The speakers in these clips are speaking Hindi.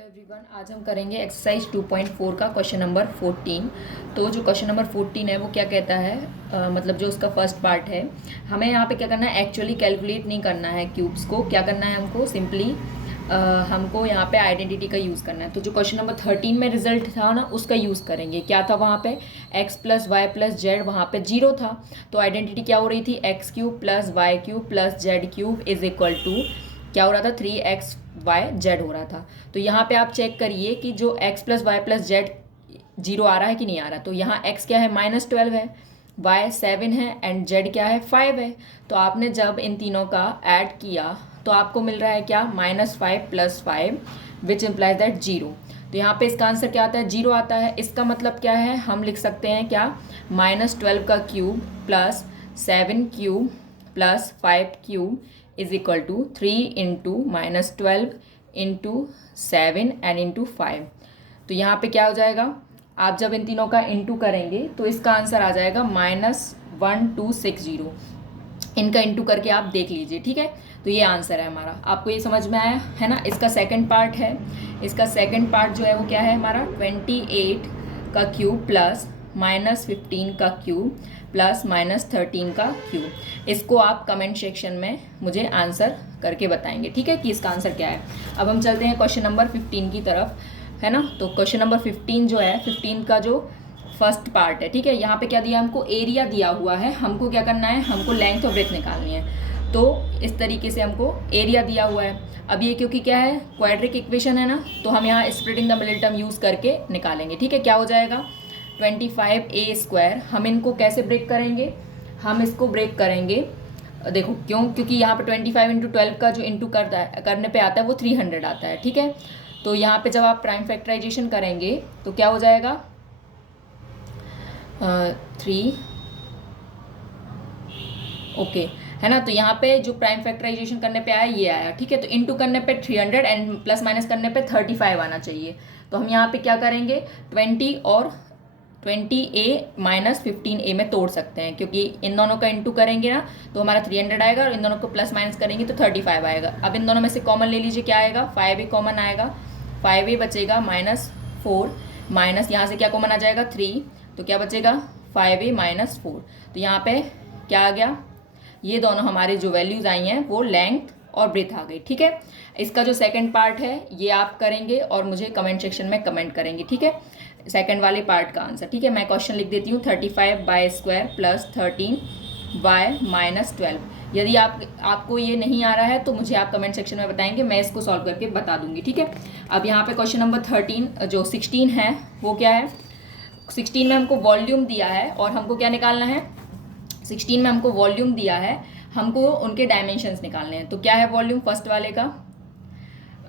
हेलो एवरीवन, आज हम करेंगे एक्सरसाइज 2.4 का क्वेश्चन नंबर 14। तो जो क्वेश्चन नंबर 14 है वो क्या कहता है, मतलब जो उसका फर्स्ट पार्ट है, हमें यहाँ पे क्या करना है, एक्चुअली कैलकुलेट नहीं करना है क्यूब्स को। क्या करना है हमको, सिंपली हमको यहाँ पे आइडेंटिटी का यूज़ करना है। तो जो क्वेश्चन नंबर 13 में रिजल्ट था ना, उसका यूज़ करेंगे। क्या था वहाँ पे, x plus y plus z, वहाँ पे 0 था। तो आइडेंटिटी क्या हो रही थी, x cube plus y cube plus z cube is equal to क्या हो रहा था, 3x वाई जेड हो रहा था। तो यहाँ पे आप चेक करिए कि जो x plus y plus z 0 आ रहा है कि नहीं आ रहा। तो यहाँ x क्या है, -12 है, y 7 है एंड z क्या है, 5 है। तो आपने जब इन तीनों का ऐड किया तो आपको मिल रहा है क्या, -5 + 5 विच इम्प्लाइज दैट 0। तो यहाँ पे इसका आंसर क्या आता है, 0 आता है। इसका मतलब क्या है, हम लिख सकते हैं क्या, -12 का cube plus 7 cube plus 5 cube is equal to 3 into -12 into 7 and into 5। तो यहाँ पे क्या हो जाएगा, आप जब इन तीनों का इंटू करेंगे तो इसका आंसर आ जाएगा -1260। इनका इंटू करके आप देख लीजिए, ठीक है। तो ये आंसर है हमारा। आपको ये समझ में आया है ना। इसका सेकंड पार्ट है, इसका सेकंड पार्ट जो है वो क्या है हमारा, 28 का क्यूब प्लस -15 का क्यूब प्लस -13 का क्यूब। इसको आप कमेंट सेक्शन में मुझे आंसर करके बताएंगे, ठीक है, कि इसका आंसर क्या है। अब हम चलते हैं क्वेश्चन नंबर 15 की तरफ, है ना। तो क्वेश्चन नंबर 15 जो है, 15 का जो फर्स्ट पार्ट है, ठीक है। यहाँ पे क्या दिया हमको, एरिया दिया हुआ है। हमको क्या करना है, हमको लेंथ और ब्रेथ निकालनी है। तो इस तरीके से हमको एरिया दिया हुआ है। अब ये क्योंकि क्या है, क्वाड्रिक इक्वेशन है ना, तो हम यहाँ splitting the middle term use करके निकालेंगे, ठीक है। क्या हो जाएगा, 25a²। हम इनको कैसे ब्रेक करेंगे, हम इसको ब्रेक करेंगे, देखो क्यों, क्योंकि यहाँ पे 25 इंटू 12 का जो इंटू करने पे आता है वो 300 आता है, ठीक है। तो यहाँ पे जब आप प्राइम फैक्टराइजेशन करेंगे तो क्या हो जाएगा, 3, ओके, है ना। तो यहाँ पे जो प्राइम फैक्टराइजेशन करने पे आया ये आया, ठीक है। तो इंटू करने पे 300 एंड प्लस माइनस करने पे 35 आना चाहिए। तो हम यहाँ पे क्या करेंगे, 20 और 20a माइनस 15a में तोड़ सकते हैं, क्योंकि इन दोनों का इंटू करेंगे ना तो हमारा 300 आएगा और इन दोनों को प्लस माइनस करेंगे तो 35 आएगा। अब इन दोनों में से कॉमन ले लीजिए, क्या आएगा, 5a कॉमन आएगा, 5a बचेगा -4 माइनस यहाँ से क्या कॉमन आ जाएगा, 3, तो क्या बचेगा 5a -4। तो यहाँ पे क्या आ गया, ये दोनों हमारे जो वैल्यूज आई हैं वो लेंथ और ब्रेथ आ गई, ठीक है। इसका जो सेकंड पार्ट है ये आप करेंगे और मुझे कमेंट सेक्शन में कमेंट करेंगे, ठीक है, सेकंड वाले पार्ट का आंसर, ठीक है। मैं क्वेश्चन लिख देती हूँ, 35y² प्लस 13y -12। यदि आपको ये नहीं आ रहा है तो मुझे आप कमेंट सेक्शन में बताएंगे, मैं इसको सॉल्व करके बता दूंगी, ठीक है। अब यहाँ पे क्वेश्चन नंबर 13 जो 16 है वो क्या है, 16 में हमको वॉल्यूम दिया है और हमको क्या निकालना है, 16 में हमको वॉल्यूम दिया है, हमको उनके डायमेंशंस निकालने हैं। तो क्या है वॉल्यूम फर्स्ट वाले का,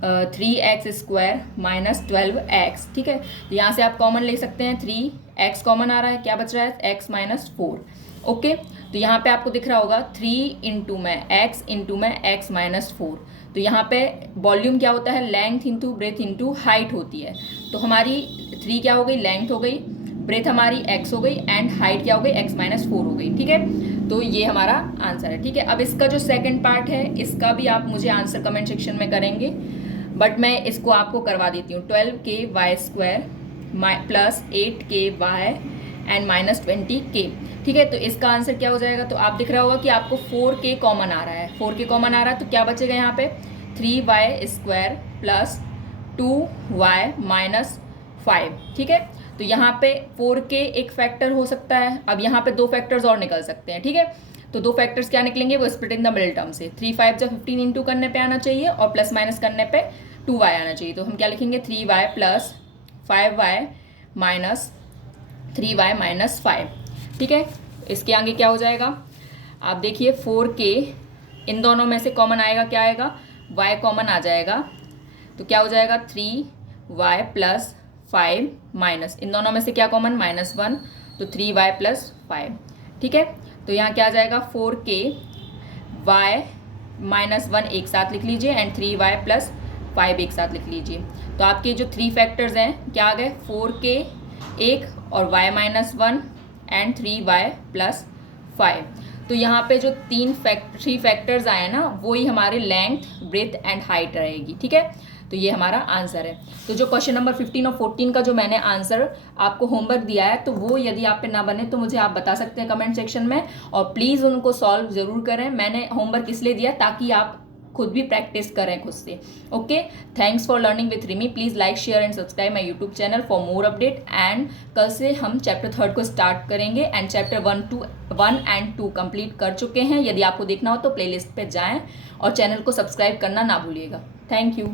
3x² -12x, ठीक है। तो यहाँ से आप कॉमन ले सकते हैं, 3x कॉमन आ रहा है, क्या बच रहा है, x -4, ओके। तो यहाँ पे आपको दिख रहा होगा 3 इंटू में x इंटू में x -4। तो यहाँ पे वॉल्यूम क्या होता है, length into breadth into height होती है। तो हमारी 3 क्या हो गई, लेंथ हो गई, ब्रेथ हमारी x हो गई एंड हाइट क्या हो गई, x -4 हो गई, ठीक है। तो ये हमारा आंसर है, ठीक है। अब इसका जो सेकंड पार्ट है इसका भी आप मुझे आंसर कमेंट सेक्शन में करेंगे, बट मैं इसको आपको करवा देती हूँ। 12k² plus 8k² and -20k, ठीक है। तो इसका आंसर क्या हो जाएगा, तो आप दिख रहा होगा कि आपको 4k कॉमन आ रहा है, 4k कॉमन आ रहा है। तो क्या बचेगा यहाँ पे, 3y² प्लस 2y -5, ठीक है। तो यहाँ पे 4k एक फैक्टर हो सकता है। अब यहाँ पे 2 फैक्टर्स और निकल सकते हैं, ठीक है। तो 2 फैक्टर्स क्या निकलेंगे, वो स्प्लिटिंग द मिडिल टर्म से, 3 5 जब 15 इंटू करने पे आना चाहिए और प्लस माइनस करने पे 2y आना चाहिए। तो हम क्या लिखेंगे, 3y plus 5y minus 3y -5, ठीक है। इसके आगे क्या हो जाएगा, आप देखिए 4k इन दोनों में से कॉमन आएगा, क्या आएगा, y कॉमन आ जाएगा। तो क्या हो जाएगा, 3y प्लस 5 माइनस इन दोनों में से क्या कॉमन, -1, तो 3y प्लस 5, ठीक है। तो यहाँ क्या आ जाएगा, 4k y -1 एक साथ लिख लीजिए एंड 3y प्लस 5 एक साथ लिख लीजिए। तो आपके जो 3 फैक्टर्स हैं क्या आ गए, 4k एक और y -1 एंड 3y प्लस 5। तो यहाँ पे जो 3 फैक्टर्स आए ना, वही हमारे लेंथ ब्रेथ एंड हाइट रहेगी, ठीक है। तो ये हमारा आंसर है। तो जो क्वेश्चन नंबर 15 और 14 का जो मैंने आंसर आपको होमवर्क दिया है, तो वो यदि आप पे ना बने तो मुझे आप बता सकते हैं कमेंट सेक्शन में, और प्लीज़ उनको सॉल्व ज़रूर करें। मैंने होमवर्क इसलिए दिया ताकि आप खुद भी प्रैक्टिस करें खुद से। Okay, thanks for learning with Rimi. Please like share and subscribe my YouTube channel for more update. And कल से हम चैप्टर 3 को स्टार्ट करेंगे एंड चैप्टर 1 एंड 2 कंप्लीट कर चुके हैं। यदि आपको देखना हो तो प्लेलिस्ट पे जाएं और चैनल को सब्सक्राइब करना ना भूलिएगा। Thank you.